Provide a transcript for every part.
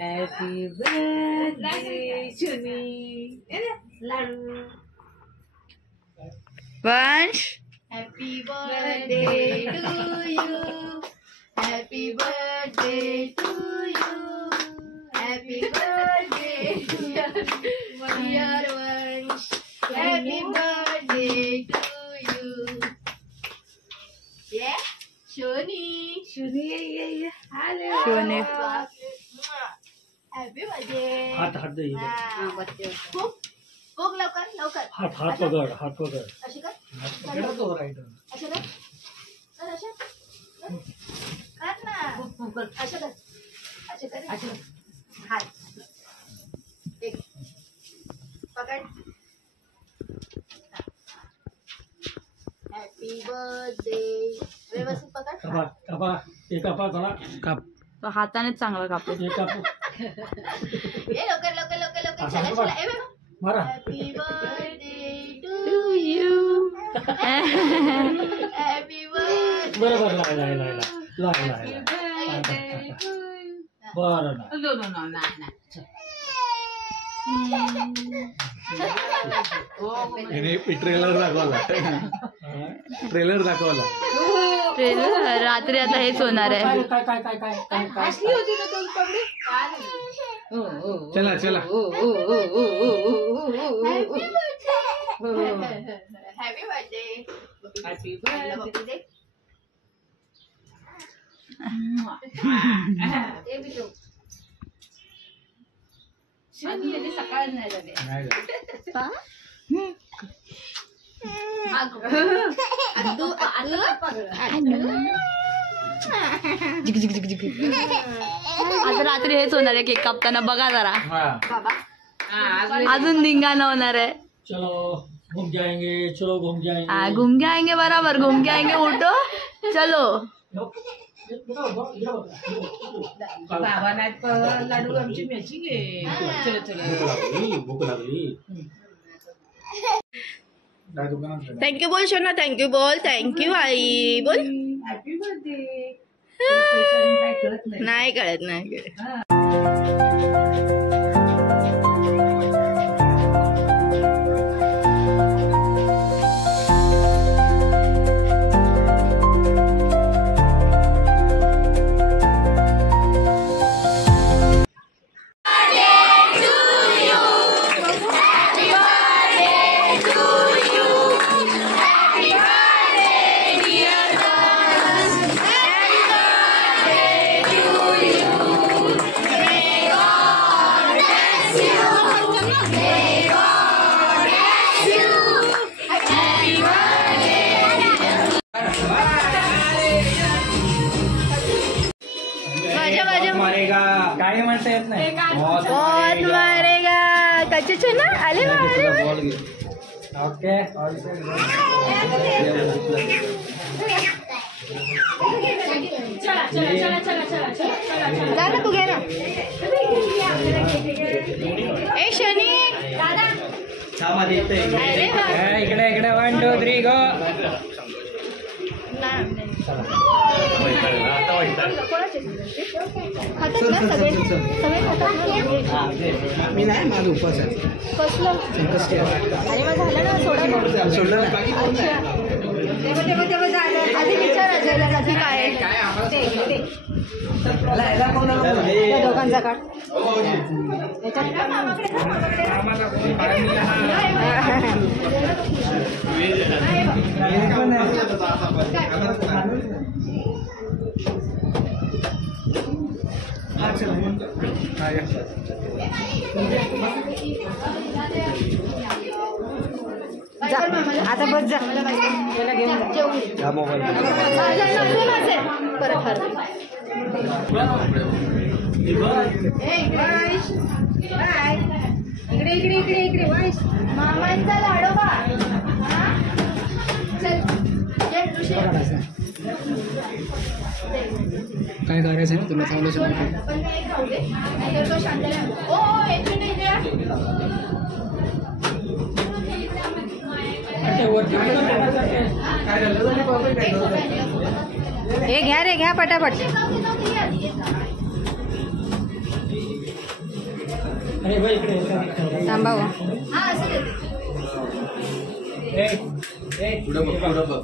Happy birthday शुनी लाडू Vansh happy birthday to you happy birthday to you happy birthday dear Vansh happy birthday to you ये शोनी शुनी ये शोने हॅपी बर्थडे हात हात दे खूप खूप लवकर लवकर हात हात पकड हात पकड अशी कर पकड तो राईट अशा कर कर अशा कर ना अशा कर अशा कर हात एक पकड हॅपी बर्थडे व्यवस्थित पकड कापा कापा एक कापा चला काप हातानेच चांगला कापू. एक कापू ये लवकर लवकर लवकर लवकर चला चला ए बाबा मारा happy birthday to you happy birthday बरोबर लाय लाय लाय लाय लाय बरं ना नो नो नो नाही याने ट्रेलर दाखवला ट्रेलर दाखवला ट्रेलर रात्री आता हेच होणार आहे. काय काय काय काय काय काय असली होती ना तुम कपडे चला चला हॅपी बर्थडे हॅपी बर्थडे ए बिटू शुनी सकाळ नाही झाले नाही आता रात्री हेच होणार आहे केक कापताना बघा जरा बाबा अजून धिंगाणा होणार आहे. चलो घूम जाएंगे चलो घूम जाएंगे घूम के आएंगे बराबर घूम के आएंगे उठो चलो. बाबा नाही पण लाडू आमची मॅचिंग आहे चलो चलो भूक लागली थँक्यू बोल शोना थँक्यू बोल थँक्यू आई बोल. हॅपी बर्थडे नाही कळत नाही कळत. काय म्हणता येत नाही बहुत मारेगा कच्चे चना आले वा आले वा. ओके जा ना तू घे ना. ए शनी इकडे इकडे 1 2 3 गो मी नाही माझं उपवास आहे. कसलं अरे मग झालं ना सोडा सोडलं ना तेव्हा झालं आधी विचार अजयला कधी काय त्या दोघांचा काढ आता बस जा त्याला घेऊन जा मोबाईल परत इकडे इकडे इकडे इकडे वाईस मामांचा लाडोबा चल काय करायचं ना तुला चालू पण एक राहू दे नाहीतर तो शांतला ओ येतो नाही द्या हे घ्या रे घ्या पटापट अरे भाई इकडे थांबा हो. हा असं देते. पुढे बघ.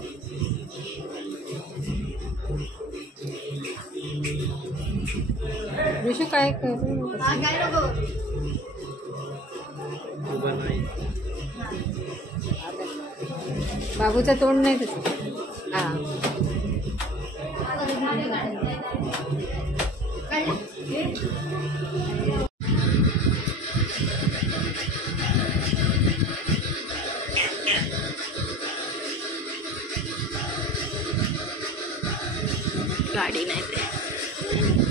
ऋषू काय करू हा काय नको. बाबूचं तोंड नाही तसं. हा गाडी नाही ते